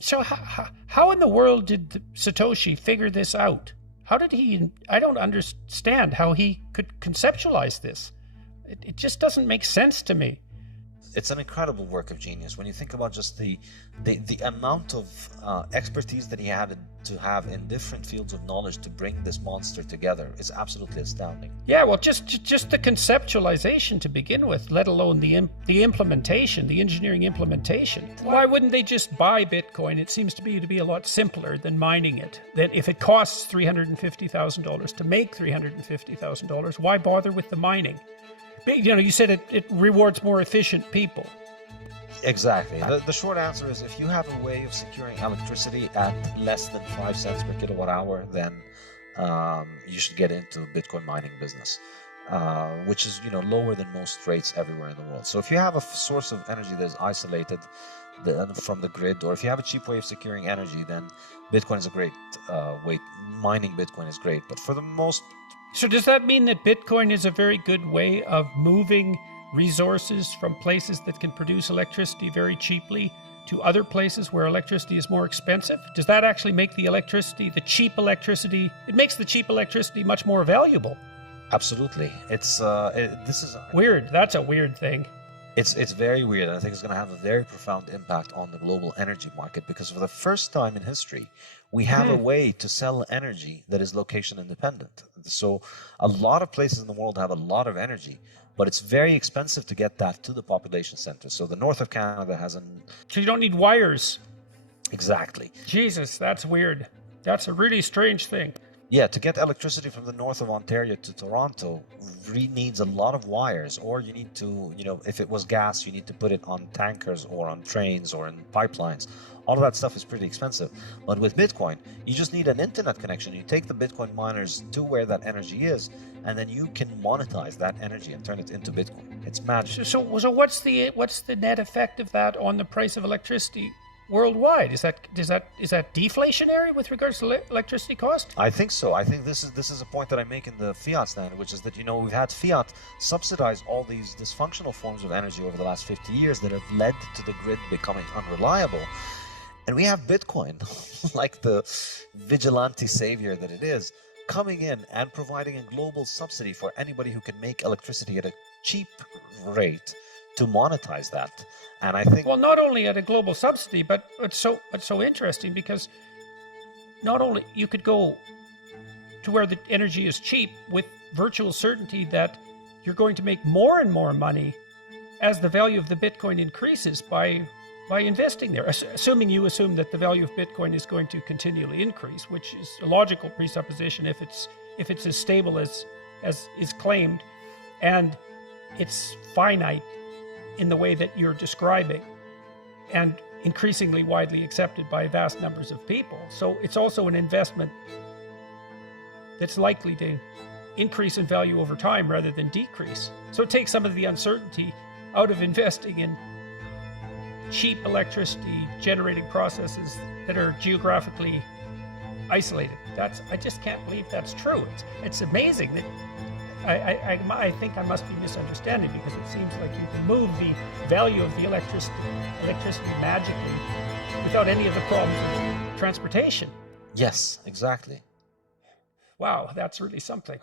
So how in the world did Satoshi figure this out? How did he? I don't understand how he could conceptualize this. It just doesn't make sense to me. It's an incredible work of genius when you think about just the amount of expertise that he had to have in different fields of knowledge to bring this monster together is absolutely astounding. Yeah, well, just the conceptualization to begin with, let alone the implementation, the engineering implementation. Why wouldn't they just buy Bitcoin? It seems to me to be a lot simpler than mining it. That if it costs $350,000 to make $350,000, why bother with the mining? You know, you said it rewards more efficient people. Exactly. The short answer is if you have a way of securing electricity at less than 5 cents per kilowatt hour, then you should get into Bitcoin mining business, which is, you know, lower than most rates everywhere in the world. So if you have a source of energy that is isolated from the grid, or if you have a cheap way of securing energy, then Bitcoin is a great way. Mining Bitcoin is great, but for the most. So does that mean that Bitcoin is a very good way of moving resources from places that can produce electricity very cheaply to other places where electricity is more expensive? Does that actually make the cheap electricity, it makes the cheap electricity much more valuable? Absolutely. This is weird. That's a weird thing. It's very weird, and I think it's going to have a very profound impact on the global energy market, because for the first time in history, we have a way to sell energy that is location independent. So a lot of places in the world have a lot of energy, but it's very expensive to get that to the population centers. So the north of Canada has an... So you don't need wires. Exactly. Jesus, that's weird. That's a really strange thing. Yeah, to get electricity from the north of Ontario to Toronto needs a lot of wires, or you need to, you know, if it was gas, you need to put it on tankers or on trains or in pipelines. All of that stuff is pretty expensive. But with Bitcoin, you just need an internet connection. You take the Bitcoin miners to where that energy is, and then you can monetize that energy and turn it into Bitcoin. It's magic. So what's the net effect of that on the price of electricity worldwide? Is that deflationary with regards to electricity cost? I think so. I think this is a point that I make in the fiat standard, which is that, you know, we've had fiat subsidize all these dysfunctional forms of energy over the last 50 years that have led to the grid becoming unreliable. And we have Bitcoin, like the vigilante savior that it is, coming in and providing a global subsidy for anybody who can make electricity at a cheap rate to monetize that. And I think, well, not only at a global subsidy, but it's so interesting, because not only you could go to where the energy is cheap with virtual certainty that you're going to make more and more money as the value of the Bitcoin increases by investing there, assuming that the value of Bitcoin is going to continually increase, which is a logical presupposition if it's as stable as is claimed, and it's finite in the way that you're describing, and increasingly widely accepted by vast numbers of people. So it's also an investment that's likely to increase in value over time rather than decrease. So it takes some of the uncertainty out of investing in cheap electricity generating processes that are geographically isolated. I just can't believe that's true. It's amazing that I think I must be misunderstanding, because it seems like you can move the value of the electricity magically without any of the problems of transportation. yes, exactly. Wow, that's really something.